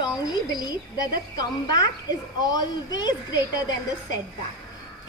strongly believe that the comeback is always greater than the setback,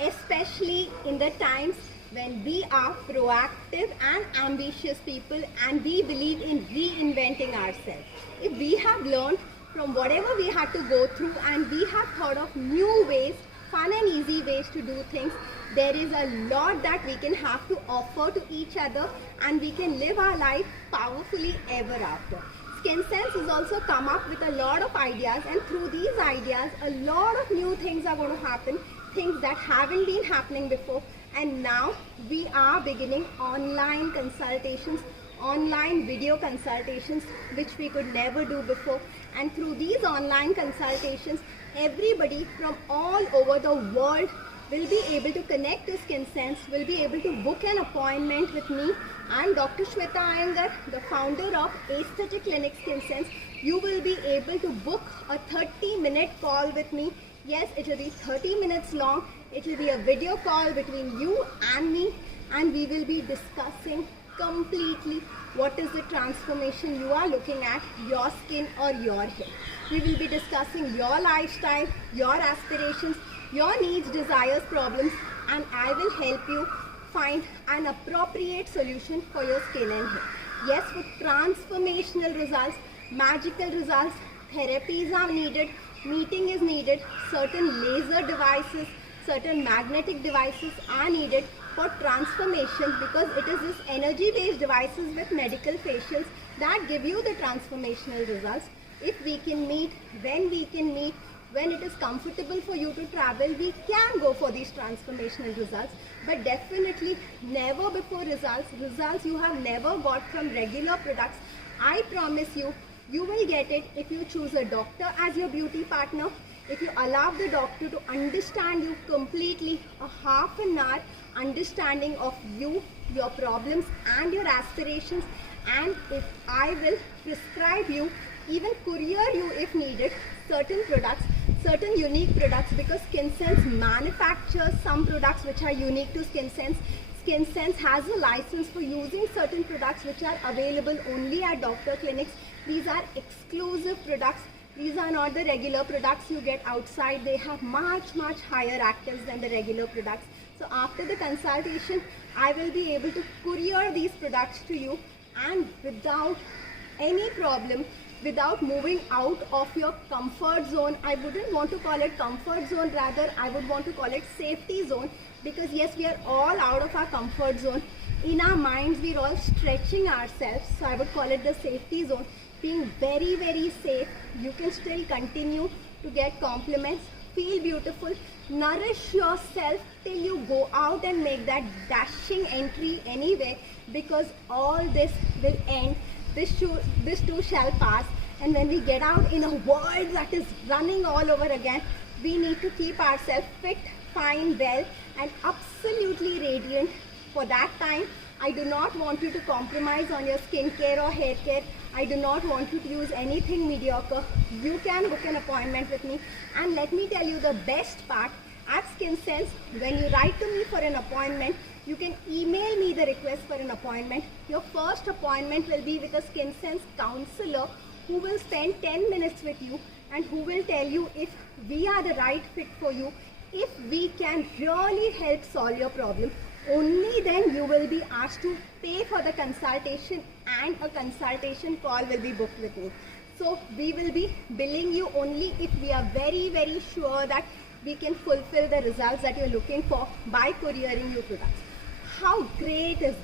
especially in the times when we are proactive and ambitious people and we believe in reinventing ourselves. If we have learned from whatever we had to go through and we have thought of new ways, fun and easy ways to do things, there is a lot that we can have to offer to each other and we can live our life powerfully ever after. SkinSense has also come up with a lot of ideas, and through these ideas a lot of new things are going to happen, things that haven't been happening before. And now we are beginning online consultations, online video consultations, which we could never do before. And through these online consultations, everybody from all over the world will be able to connect to SkinSense, will be able to book an appointment with me. I'm Dr. Shweta Iyengar, the founder of Aesthetic Clinic SkinSense. You will be able to book a 30-minute call with me. Yes, it will be 30 minutes long. It will be a video call between you and me, and we will be discussing completely what is the transformation you are looking at, your skin or your hair. We will be discussing your lifestyle, your aspirations, your needs, desires, problems, and I will help you find an appropriate solution for your skin and hair. Yes, with transformational results, magical results, therapies are needed, meeting is needed, certain laser devices, certain magnetic devices are needed for transformation, because it is this energy-based devices with medical facials that give you the transformational results. If we can meet, when we can meet, when it is comfortable for you to travel, we can go for these transformational results, but definitely never before results you have never got from regular products. I promise you, you will get it if you choose a doctor as your beauty partner, if you allow the doctor to understand you completely, a half an hour understanding of you, your problems and your aspirations, and if I will prescribe you, even courier you if needed, certain products, certain unique products, because SkinSense manufactures some products which are unique to SkinSense. SkinSense has a license for using certain products which are available only at doctor clinics. These are exclusive products. These are not the regular products you get outside. They have much higher actives than the regular products. So after the consultation, I will be able to courier these products to you, and without any problem, without moving out of your comfort zone. I wouldn't want to call it comfort zone, rather I would want to call it safety zone, because yes, we are all out of our comfort zone. In our minds, we're all stretching ourselves, so I would call it the safety zone. Being very safe, you can still continue to get compliments, feel beautiful, nourish yourself till you go out and make that dashing entry anyway, because all this will end. This too shall pass, and when we get out in a world that is running all over again, we need to keep ourselves fit, fine, well and absolutely radiant. For that time, I do not want you to compromise on your skincare or hair care. I do not want you to use anything mediocre. You can book an appointment with me, and let me tell you the best part. At SkinSense, when you write to me for an appointment, you can email me the request for an appointment. Your first appointment will be with a SkinSense counselor who will spend 10 minutes with you and who will tell you if we are the right fit for you, if we can really help solve your problem. Only then you will be asked to pay for the consultation, and a consultation call will be booked with me. So we will be billing you only if we are very sure that we can fulfill the results that you're looking for by couriering you products. How great is this?